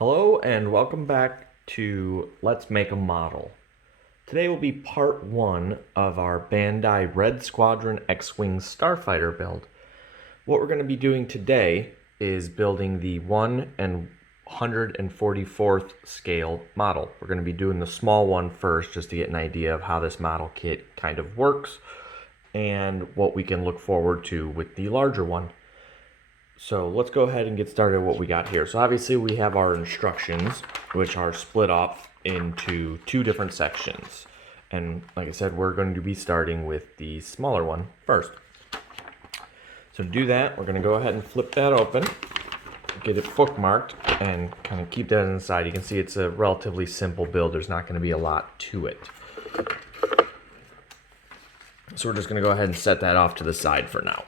Hello and welcome back to Let's Make a Model. Today will be part 1 of our Bandai Red Squadron X-Wing Starfighter build. What we're going to be doing today is building the 1 and 144th scale model. We're going to be doing the small one first just to get an idea of how this model kit kind of works and what we can look forward to with the larger one. So let's go ahead and get started with what we got here. So obviously we have our instructions, which are split off into 2 different sections. And like I said, we're going to be starting with the smaller one first. So to do that, we're going to go ahead and flip that open, get it bookmarked, and kind of keep that inside. You can see it's a relatively simple build. There's not going to be a lot to it. So we're just going to go ahead and set that off to the side for now.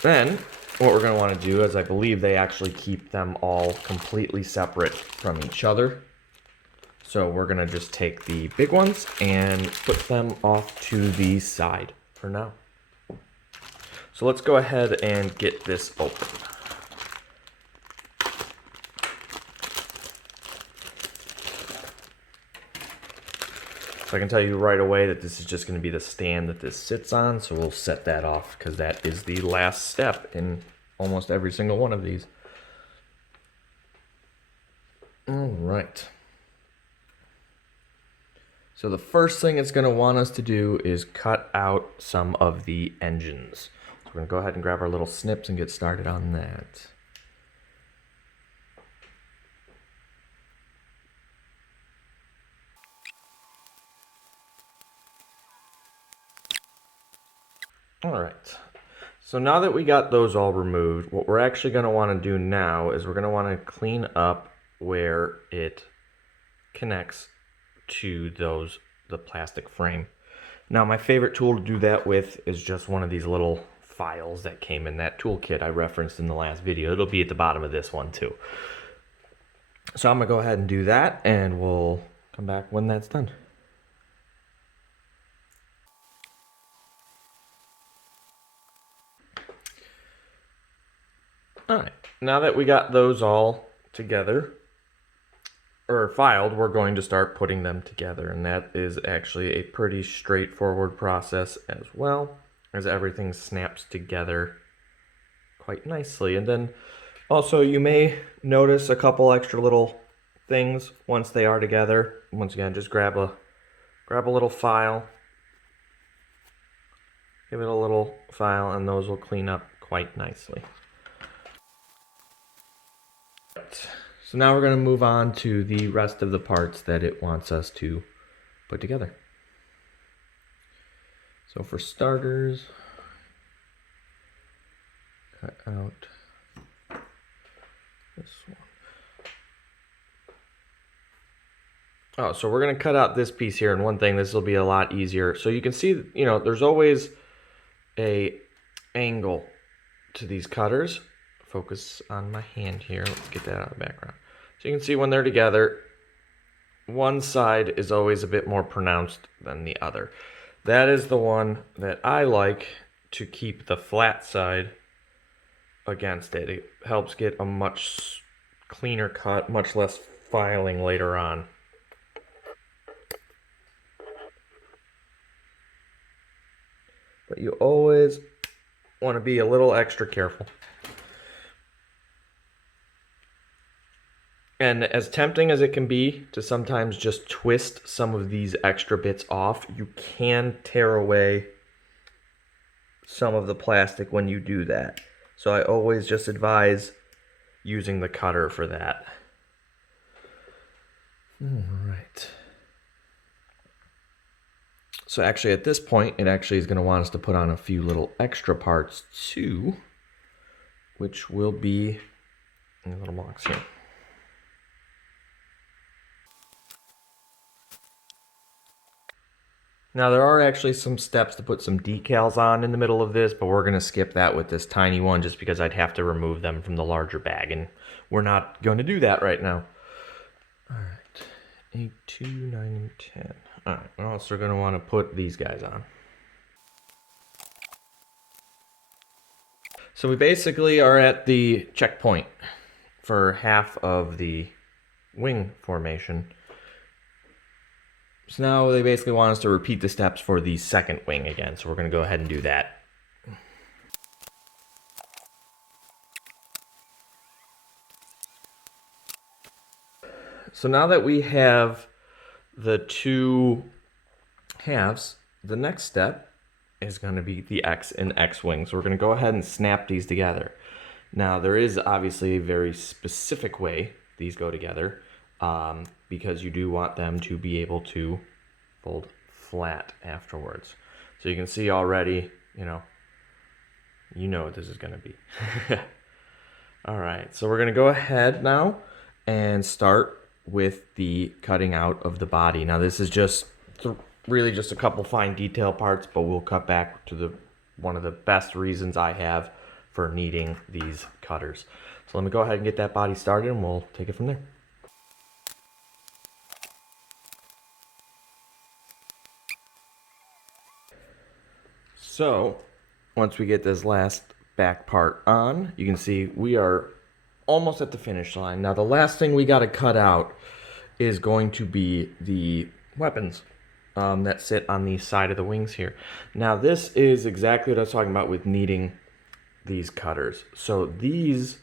Then, what we're going to want to do is I believe they actually keep them all completely separate from each other. So we're going to just take the big ones and put them off to the side for now. So let's go ahead and get this open. So I can tell you right away that this is just going to be the stand that this sits on, so we'll set that off because that is the last step in almost every single one of these. All right. So the first thing it's going to want us to do is cut out some of the engines. So we're going to go ahead and grab our little snips and get started on that. All right, so now that we got those all removed, what we're actually going to want to do now is we're going to want to clean up where it connects to the plastic frame. Now my favorite tool to do that with is just one of these little files that came in that toolkit I referenced in the last video. It'll be at the bottom of this one too. So I'm going to go ahead and do that and we'll come back when that's done. Alright, now that we got those all together, or filed, we're going to start putting them together, and that is actually a pretty straightforward process as well, as everything snaps together quite nicely. And then also you may notice a couple extra little things once they are together. Once again, just grab a little file, give it a little file, and those will clean up quite nicely. So now we're going to move on to the rest of the parts that it wants us to put together. So for starters, cut out this one. Oh, so we're going to cut out this piece here, and one thing, this will be a lot easier. So you can see, you know, there's always a angle to these cutters. Focus on my hand here. Let's get that out of the background. So you can see when they're together, one side is always a bit more pronounced than the other. That is the one that I like to keep the flat side against it. It helps get a much cleaner cut, much less filing later on. But you always want to be a little extra careful. And as tempting as it can be to sometimes just twist some of these extra bits off, you can tear away some of the plastic when you do that. So I always just advise using the cutter for that. All right. So actually at this point, it actually is going to want us to put on a few little extra parts too, which will be in a little box here. Now there are actually some steps to put some decals on in the middle of this, but we're going to skip that with this tiny one just because I'd have to remove them from the larger bag, and we're not going to do that right now. Alright, 8, 2, 9, and 10. Alright, we're also going to want to put these guys on. So we basically are at the checkpoint for half of the wing formation. So now they basically want us to repeat the steps for the second wing again. So we're going to go ahead and do that. So now that we have the two halves, the next step is going to be the X and X-wing. So we're going to go ahead and snap these together. Now there is obviously a very specific way these go together, because you do want them to be able to fold flat afterwards. So you can see already, you know what this is going to be. All right, so we're going to go ahead now and start with the cutting out of the body. Now this is just really just a couple fine detail parts, but we'll cut back to one of the best reasons I have for needing these cutters. So let me go ahead and get that body started and we'll take it from there. So once we get this last back part on, you can see we are almost at the finish line. Now the last thing we got to cut out is going to be the weapons that sit on the side of the wings here. Now this is exactly what I was talking about with needing these cutters. So these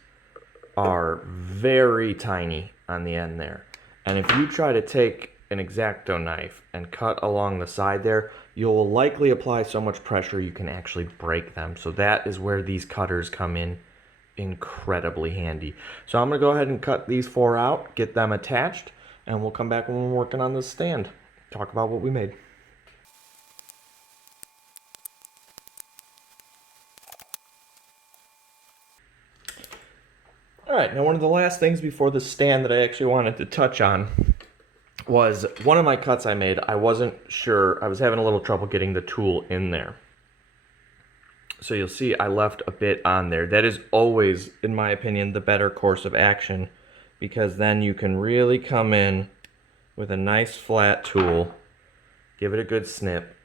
are very tiny on the end there. And if you try to take an X-Acto knife and cut along the side there, you'll likely apply so much pressure you can actually break them. So that is where these cutters come in incredibly handy. So I'm going to go ahead and cut these 4 out, get them attached, and we'll come back when we're working on this stand, talk about what we made. All right, now one of the last things before the stand that I actually wanted to touch on was one of my cuts I made. I wasn't sure, I was having a little trouble getting the tool in there. So you'll see I left a bit on there. That is always, in my opinion, the better course of action, because then you can really come in with a nice flat tool, give it a good snip,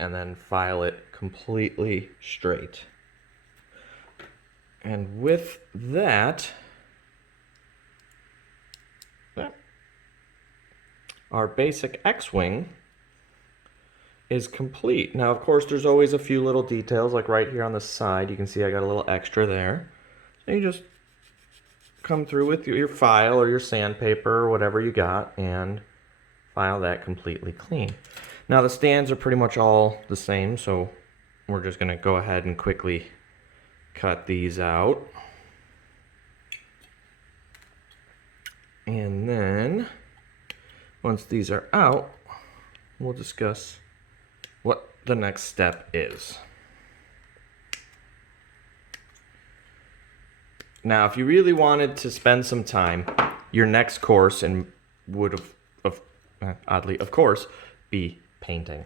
and then file it completely straight. And with that, our basic X-wing is complete. Now, of course, there's always a few little details, like right here on the side. You can see I got a little extra there. So you just come through with your file or your sandpaper or whatever you got and file that completely clean. Now, the stands are pretty much all the same, so we're just going to go ahead and quickly cut these out. And then once these are out, we'll discuss what the next step is. Now, if you really wanted to spend some time, your next course would have, oddly, of course, be painting.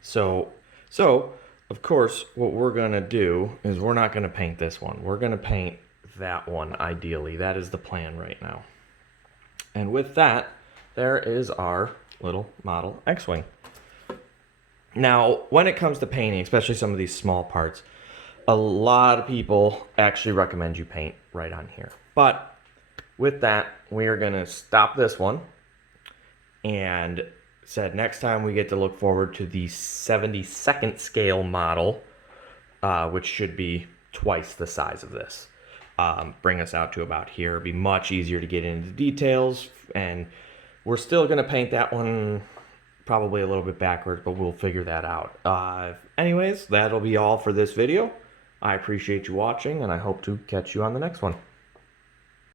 So of course, what we're gonna do is we're not gonna paint this one. We're gonna paint that one, ideally. That is the plan right now. And with that, there is our little model X-Wing. Now, when it comes to painting, especially some of these small parts, a lot of people actually recommend you paint right on here. But with that, we are going to stop this one and said next time we get to look forward to the 72nd scale model, which should be twice the size of this. Bring us out to about here. It'll be much easier to get into the details, and we're still going to paint that one probably a little bit backwards, but we'll figure that out. Anyways, that'll be all for this video. I appreciate you watching, and I hope to catch you on the next one.